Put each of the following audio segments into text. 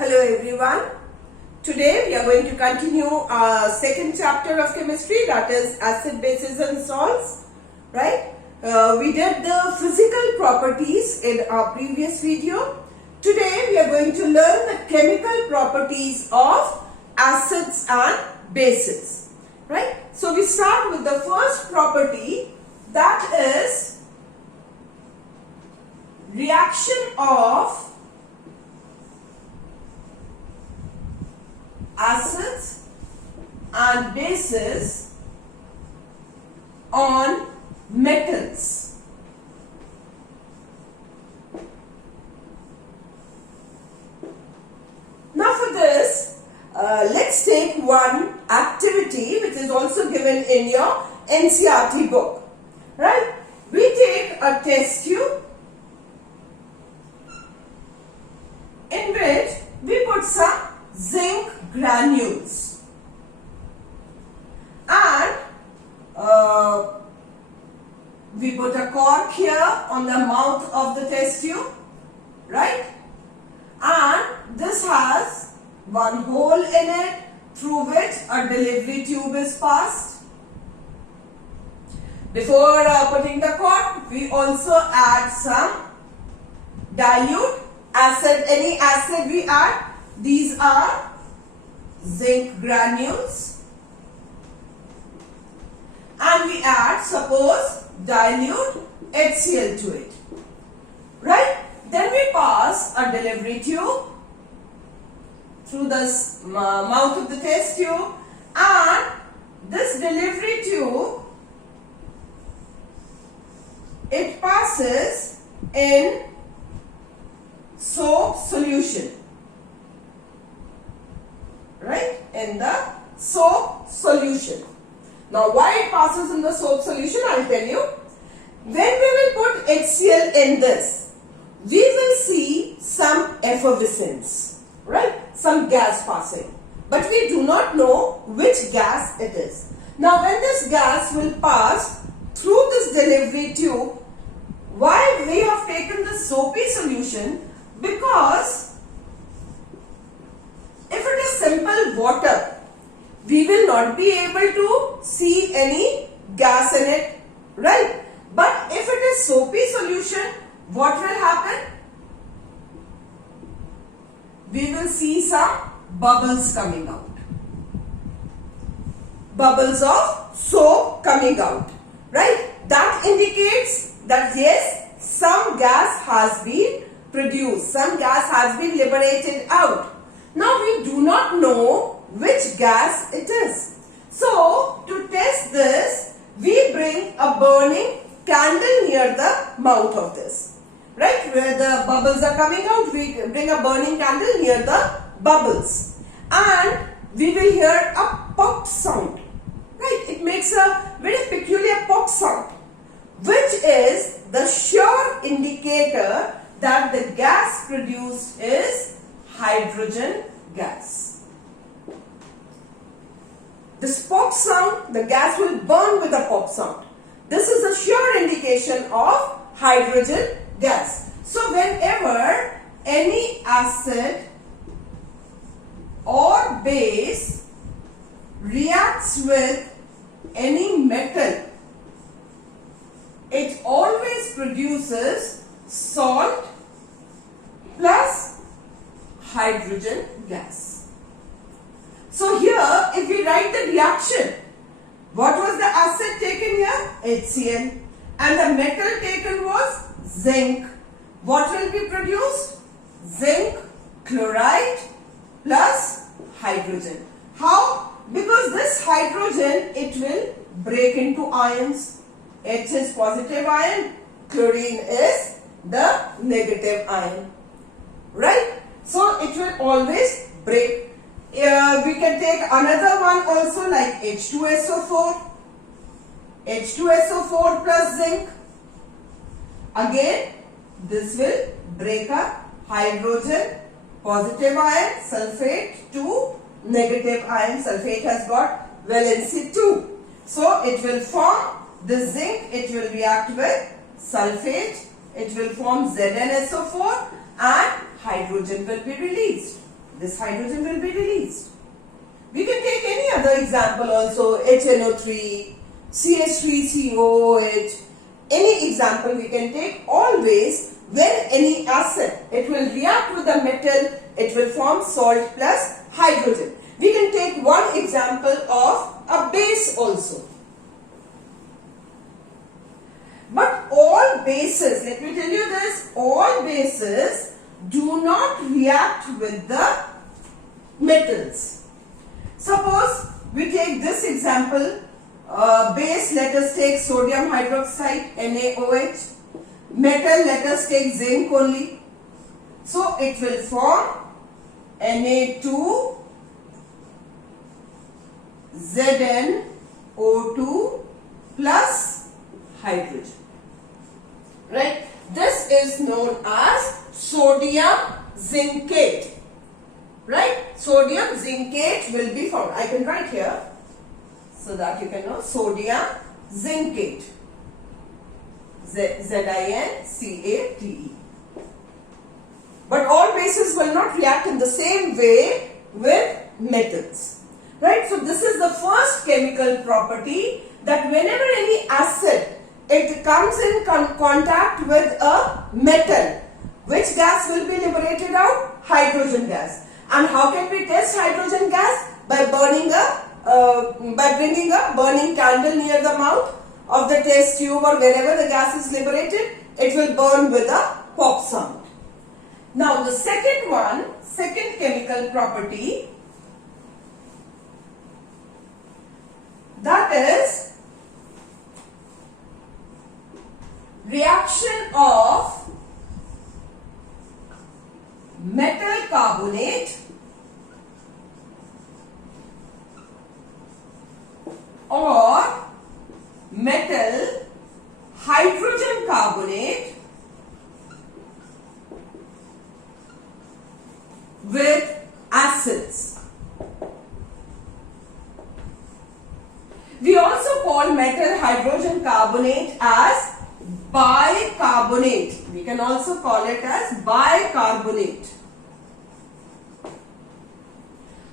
Hello everyone. Today we are going to continue our second chapter of chemistry, that is acid, bases and salts. Right? We did the physical properties in our previous video. Today we are going to learn the chemical properties of acids and bases. Right? So we start with the first property, that is reaction of acids and bases on metals. Now for this, let's take one activity which is also given in your NCERT book. Right? We take a test tube in which we put some zinc granules and we put a cork here on the mouth of the test tube, right? And this has one hole in it through which a delivery tube is passed. Before putting the cork, we also add some dilute acid. Any acid we add, these are zinc granules, and we add, suppose, dilute HCl to it. Right? Then we pass a delivery tube through the mouth of the test tube, and this delivery tube, it passes in soap solution. Right? In the soap solution. Now why it passes in the soap solution, I will tell you. When we will put HCl in this, we will see some effervescence, right? Some gas passing. But we do not know which gas it is. Now when this gas will pass through this delivery tube, why we have taken the soapy solution? Because if it is simple water, we will not be able to see any gas in it, right? But if it is soapy solution, what will happen? We will see some bubbles coming out. Bubbles of soap coming out, right? That indicates that yes, some gas has been produced, some gas has been liberated out. Now we do not know which gas it is. So to test this, we bring a burning candle near the mouth of this. Right? Where the bubbles are coming out, we bring a burning candle near the bubbles. And we will hear a pop sound. Right? It makes a very peculiar pop sound, which is the sure indicator that the gas produced is hydrogen gas. This pop sound, the gas will burn with a pop sound. This is a sure indication of hydrogen gas. So whenever any acid or base reacts with any metal, it always produces salt plus hydrogen gas. So here, if we write the reaction, what was the acid taken here? HCl. And the metal taken was zinc. What will be produced? Zinc chloride plus hydrogen. How? Because this hydrogen, it will break into ions. H is positive ion, chlorine is the negative ion. Right? So it will always break. We can take another one also like H2SO4. H2SO4 plus zinc. Again, this will break up hydrogen, positive ion, sulfate to negative ion. Sulfate has got valency 2. So it will form the zinc, it will react with sulfate, it will form ZnSO4 and hydrogen will be released. this hydrogen will be released. We can take any other example also, HNO3, CH3COOH, any example we can take. Always when any acid, it will react with the metal, it will form salt plus hydrogen. We can take one example of a base also. But all bases, let me tell you this, all bases do not react with the metals. Suppose we take this example, base, let us take sodium hydroxide, NaOH. Metal, let us take zinc only. So it will form Na2 ZnO2 plus hydrogen. Right? This is known as sodium zincate. Right? Sodium zincate will be formed. I can write here so that you can know sodium zincate. Z-I-N-C-A-T-E. But all bases will not react in the same way with metals. Right? So this is the first chemical property, that whenever any acid, it comes in contact with a metal, which gas will be liberated out? Hydrogen gas. And how can we test hydrogen gas? By bringing a burning candle near the mouth of the test tube, or wherever the gas is liberated, it will burn with a pop sound. Now the second chemical property, that is reaction of metal carbonate or metal hydrogen carbonate with acids. We also call metal hydrogen carbonate as bicarbonate. We can also call it as bicarbonate.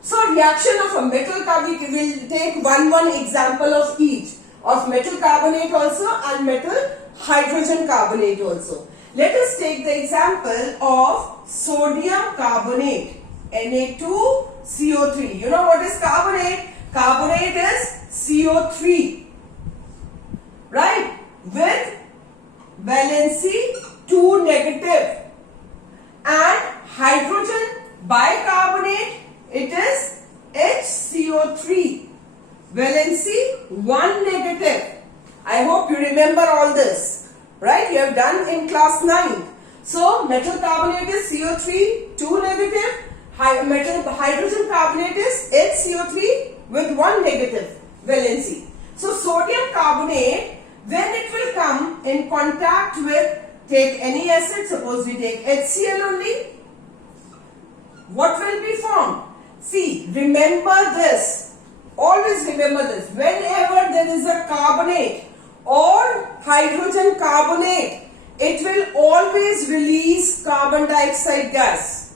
So reaction of a metal carbonate, we will take one example of each, of metal carbonate also and metal hydrogen carbonate also. Let us take the example of sodium carbonate, Na2CO3. You know what is carbonate? Carbonate is CO3, right? With valency 2 negative, and hydrogen bicarbonate, it is HCO3, valency 1 negative. I hope you remember all this, right? You have done in class 9. So metal carbonate is CO3 2 negative, metal hydrogen carbonate is HCO3 with 1 negative valency. So sodium carbonate, when it will come in contact with, take any acid, suppose we take HCl only, what will be formed? See, remember this, always remember this, whenever there is a carbonate or hydrogen carbonate, it will always release carbon dioxide gas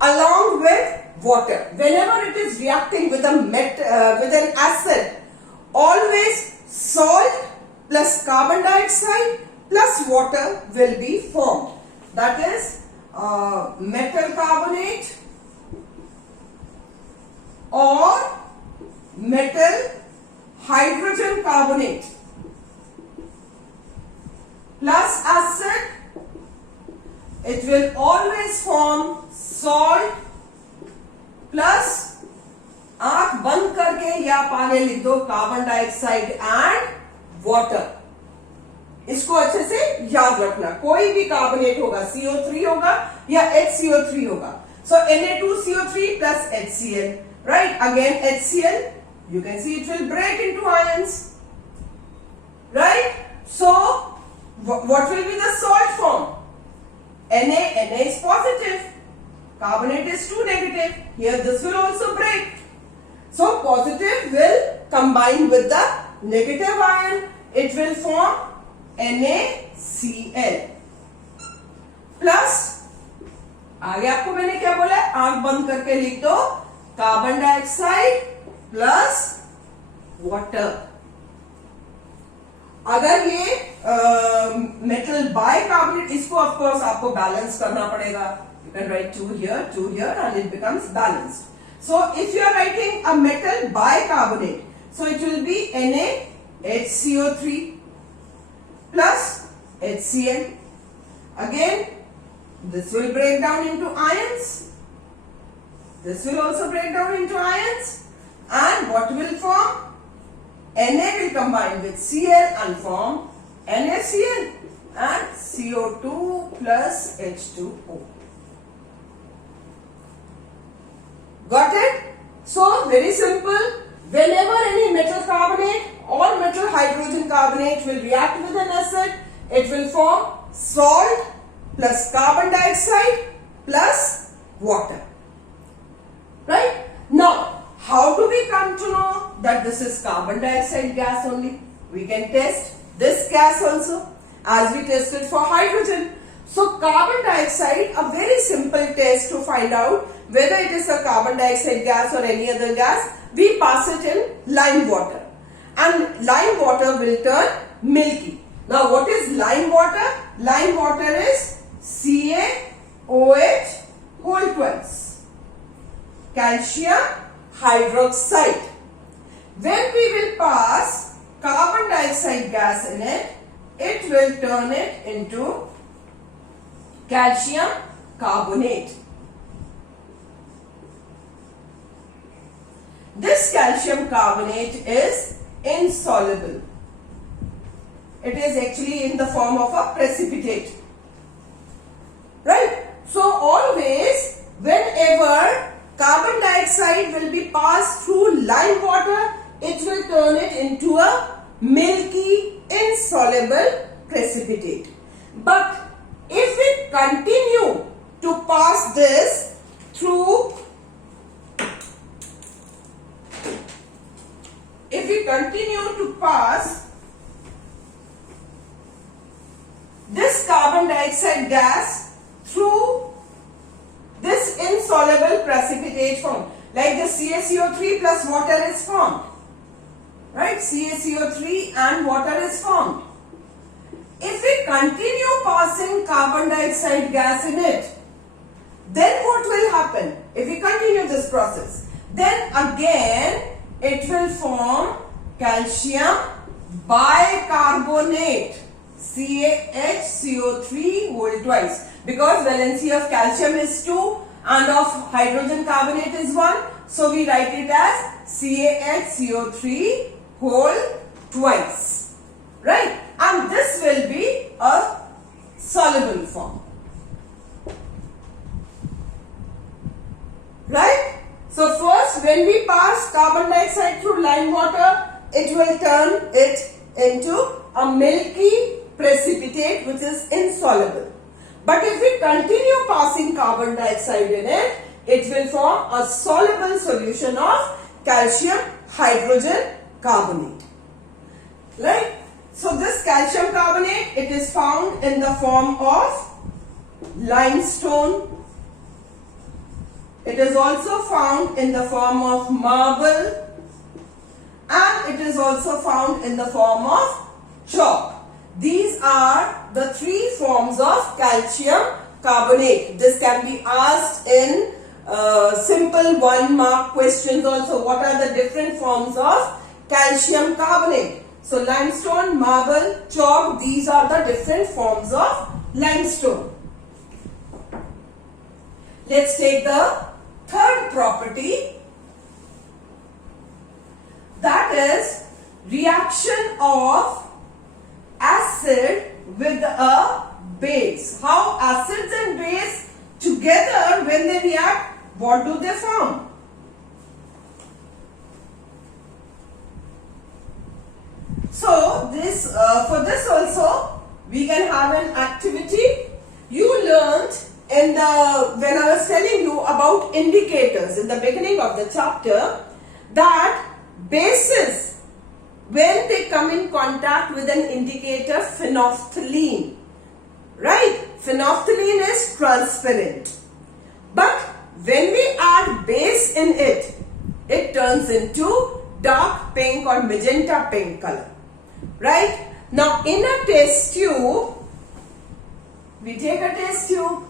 along with water. Whenever it is reacting with an acid, always salt plus carbon dioxide plus water will be formed. That is metal carbonate or metal hydrogen carbonate plus acid, it will always form salt plus, आंख बंद करके या आप आगे लिख दो, carbon dioxide and water. इसको अच्छे से याद रखना. कोई भी कार्बोनेट होगा, CO3 होगा या HCO3 होगा. So Na2CO3 plus HCl, right? Again HCl, you can see it will break into ions, right? So what will be the salt form? Na is positive, carbonate is 2 negative. Here this will also break. So positive will combine with the negative ion. It will form NaCl plus आगे आपको मैंने क्या बोला है, आंख बंद करके लिख दो, कार्बन डाइऑक्साइड प्लस वाटर। अगर ये मेटल बाइकार्बोनेट, इसको ऑफ कोर्स आपको बैलेंस करना पड़ेगा। You can write 2 here and it becomes balanced. So if you are writing a metal bicarbonate, so it will be NaHCO3 plus HCl. Again, this will break down into ions. This will also break down into ions. And what will form? Na will combine with Cl and form NaCl and CO2 plus H2O. Got it? So very simple. Whenever any metal carbonate or metal hydrogen carbonate will react with an acid, it will form salt plus carbon dioxide plus water. Right? Now, how do we come to know that this is carbon dioxide gas only? We can test this gas also as we tested for hydrogen. So carbon dioxide, a very simple test to find out whether it is a carbon dioxide gas or any other gas, we pass it in lime water and lime water will turn milky. Now what is lime water? Lime water is CaOH whole twice, calcium hydroxide. When we will pass carbon dioxide gas in it, it will turn it into calcium carbonate. This calcium carbonate is insoluble. It is actually in the form of a precipitate. Right? So always whenever carbon dioxide will be passed through lime water, it will turn it into a milky insoluble precipitate. But if we continue to pass this through, if we continue to pass this carbon dioxide gas through this insoluble precipitate form, like the CaCO3 plus water is formed, right? CaCO3 and water is formed. If we continue passing carbon dioxide gas in it, then what will happen? If we continue this process, then again it will form calcium bicarbonate, CaHCO3 whole twice, because valency of calcium is 2 and of hydrogen carbonate is 1. So we write it as CaHCO3 whole twice, right? And this will be a soluble form, right? So first, when we pass carbon dioxide through lime water, it will turn it into a milky precipitate which is insoluble. But if we continue passing carbon dioxide in it, it will form a soluble solution of calcium hydrogen carbonate, right? So this calcium carbonate, it is found in the form of limestone. It is also found in the form of marble, and it is also found in the form of chalk. These are the 3 forms of calcium carbonate. This can be asked in simple 1-mark questions also. What are the different forms of calcium carbonate? So limestone, marble, chalk, these are the different forms of limestone. Let's take the third property, that is reaction of acid with a base. How acids and base together, when they react, what do they form? So this for this also we can have an activity. You learned in the when I was telling you about indicators in the beginning of the chapter, that bases, when they come in contact with an indicator phenolphthalein, right? Phenolphthalein is transparent. But when we add base in it, it turns into dark pink or magenta pink color. Right? Now in a test tube, we take a test tube,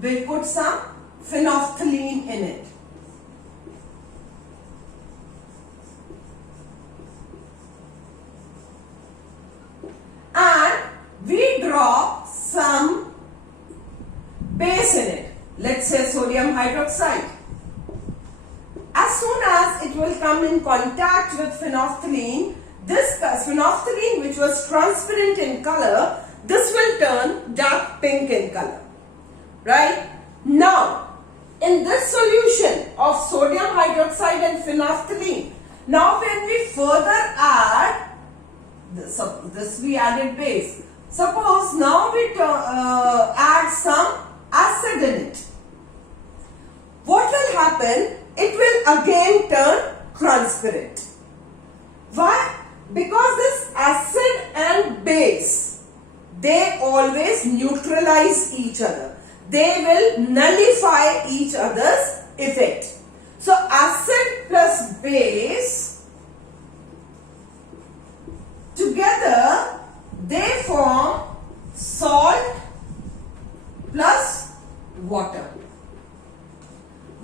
we put some phenolphthalein in it. And we drop some base in it. Let's say sodium hydroxide. As soon as it will come in contact with phenolphthalein, this phenolphthalein, which was transparent in color, this will turn dark pink in color. Right? Now, in this solution of sodium hydroxide and phenolphthalein, now when we further add this we added base. Suppose now we add some acid in it. What will happen? It will again turn transparent. Why? Because this acid and base, they always neutralize each other. They will nullify each other's effect. So acid plus base, together they form salt plus water.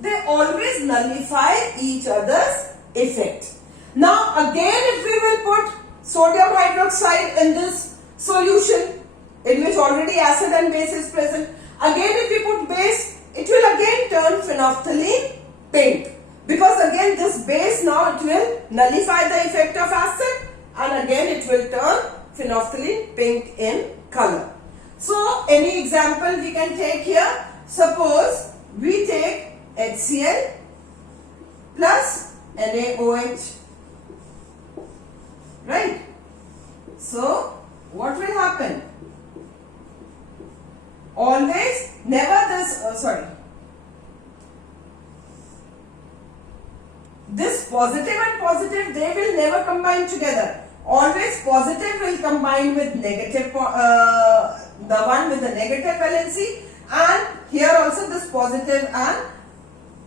They always nullify each other's effect. Now again, if we will put sodium hydroxide in this solution in which already acid and base is present, again if we put base, it will again turn phenolphthalein pink, because again this base, now it will nullify the effect of acid and again it will turn phenolphthalein pink in color. So any example we can take here. Suppose we take HCl plus NaOH. Right? So what will happen? Always, never this, this positive and positive, they will never combine together. Always positive will combine with negative, the one with the negative valency, and here also this positive and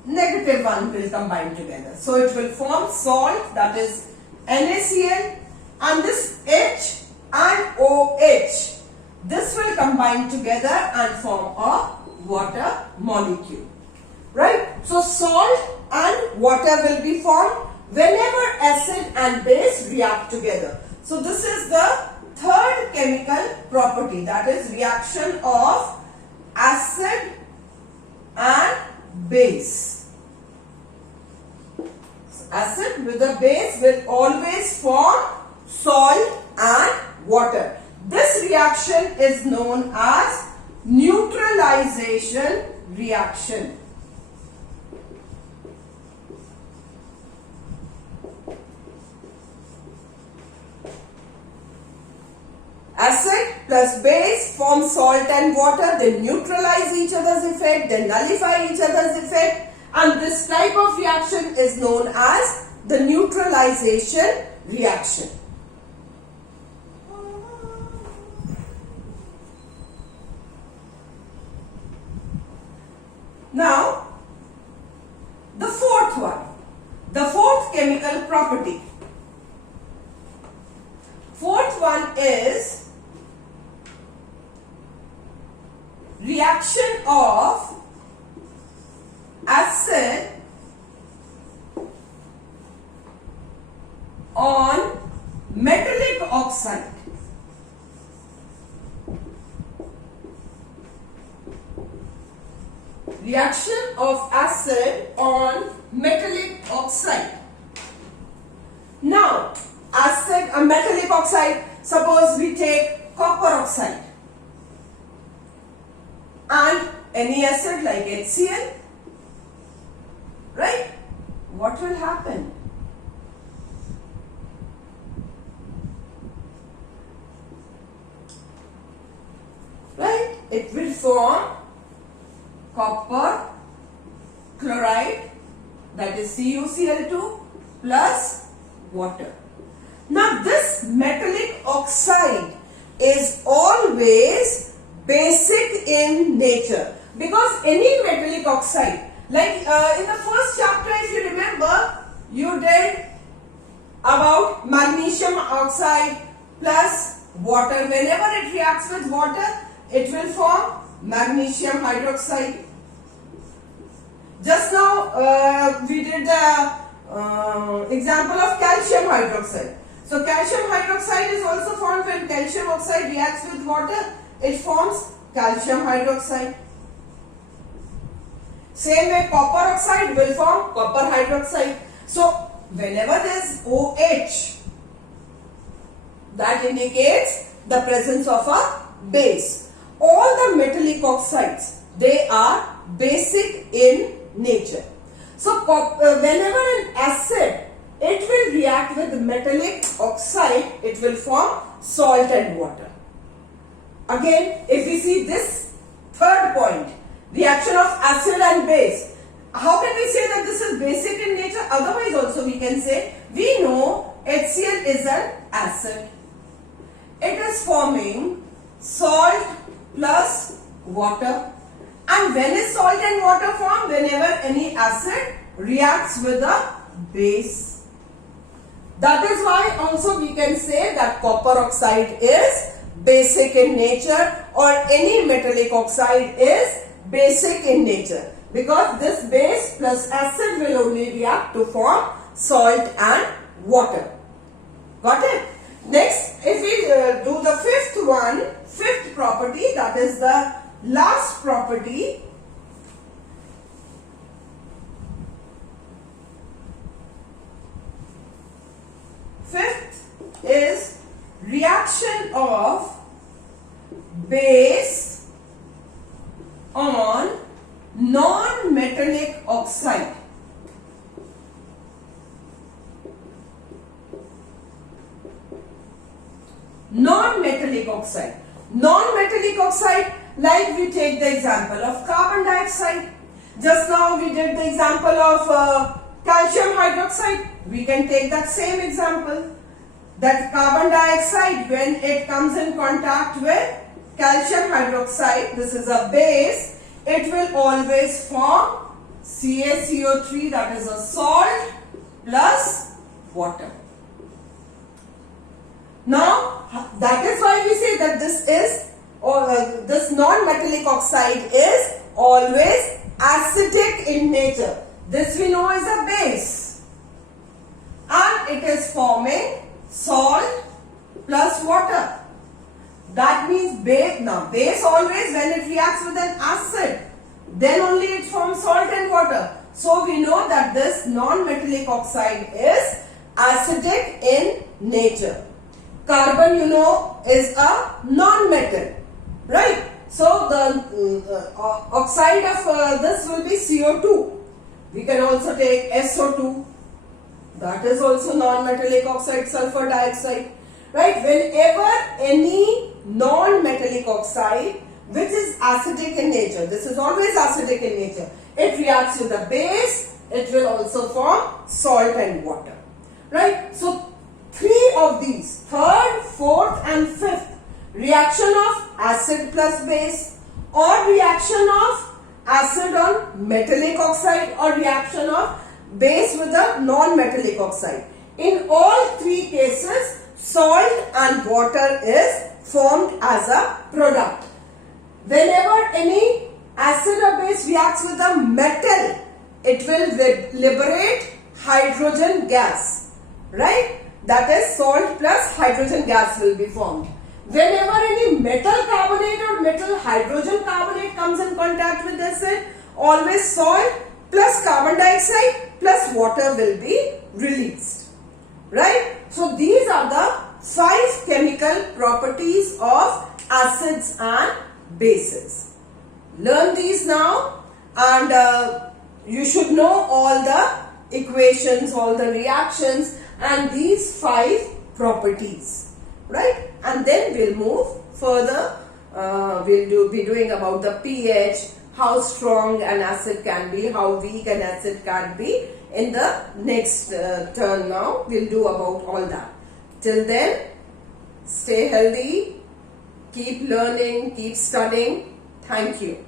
negative one will combine together. So it will form salt, that is NaCl, and this H and OH, this will combine together and form a water molecule. Right? So salt and water will be formed whenever acid and base react together. So this is the third chemical property, that is reaction of acid and base. Acid with a base will always form salt and water. This reaction is known as neutralization reaction. Acid plus base form salt and water. They neutralize each other's effect, they nullify each other's effect, and this type of reaction is known as the neutralization reaction. Now, the fourth one, the fourth chemical property. Fourth one is reaction of acid on metallic oxide. Reaction of acid on metallic oxide. Now, acid, a metallic oxide, suppose we take copper oxide and any acid like HCl, right? What will happen? Right? It will form copper chloride, that is CuCl2 plus water. Now this metallic oxide is always basic in nature. Because any metallic oxide, like in the first chapter, if you remember, you did about magnesium oxide plus water. Whenever it reacts with water, it will form magnesium hydroxide. Just now we did the example of calcium hydroxide. So calcium hydroxide is also formed when calcium oxide reacts with water. It forms calcium hydroxide. Same way copper oxide will form copper hydroxide. So whenever there is OH, that indicates the presence of a base. All the metallic oxides, they are basic in nature. So whenever an acid, it will react with metallic oxide, it will form salt and water. Again, if we see this third point, reaction of acid and base, how can we say that this is basic in nature? Otherwise also we can say, we know HCl is an acid. It is forming salt plus water. And when is salt and water formed? Whenever any acid reacts with a base. That is why also we can say that copper oxide is basic in nature, or any metallic oxide is basic in nature, because this base plus acid will only react to form salt and water. Got it? Next, if we do the fifth property, that is the last property. Fifth is reaction of base on non-metallic oxide. Non-metallic oxide. Non-metallic oxide, like we take the example of carbon dioxide. Just now we did the example of calcium hydroxide. We can take that same example. That carbon dioxide, when it comes in contact with calcium hydroxide, this is a base, it will always form CaCO3, that is a salt plus water. Now, that is why we say that this non-metallic oxide is always acidic in nature. This we know is a base, and it is forming salt plus water. That means base. Now, base always, when it reacts with an acid, then only it forms salt and water. So we know that this non-metallic oxide is acidic in nature. Carbon, you know, is a non-metal, right? So the oxide of this will be CO2. We can also take SO2. That is also non-metallic oxide, sulfur dioxide, right? Whenever any non-metallic oxide which is acidic in nature, this is always acidic in nature, it reacts with a base, it will also form salt and water, right? So three of these, third, fourth and fifth, reaction of acid plus base, or reaction of acid on metallic oxide, or reaction of base with a non-metallic oxide. In all three cases, salt and water is formed as a product. Whenever any acid or base reacts with a metal, it will liberate hydrogen gas, right? That is, salt plus hydrogen gas will be formed. Whenever any metal carbonate or metal hydrogen carbonate comes in contact with acid, always salt plus carbon dioxide plus water will be released, right? So these are the 5 chemical properties of acids and bases. Learn these now, and you should know all the equations, all the reactions and these 5 properties, right? And then we'll move further. We'll be doing about the pH, how strong an acid can be, how weak an acid can be. In the next turn now, we'll do about all that. Till then, stay healthy, keep learning, keep studying. Thank you.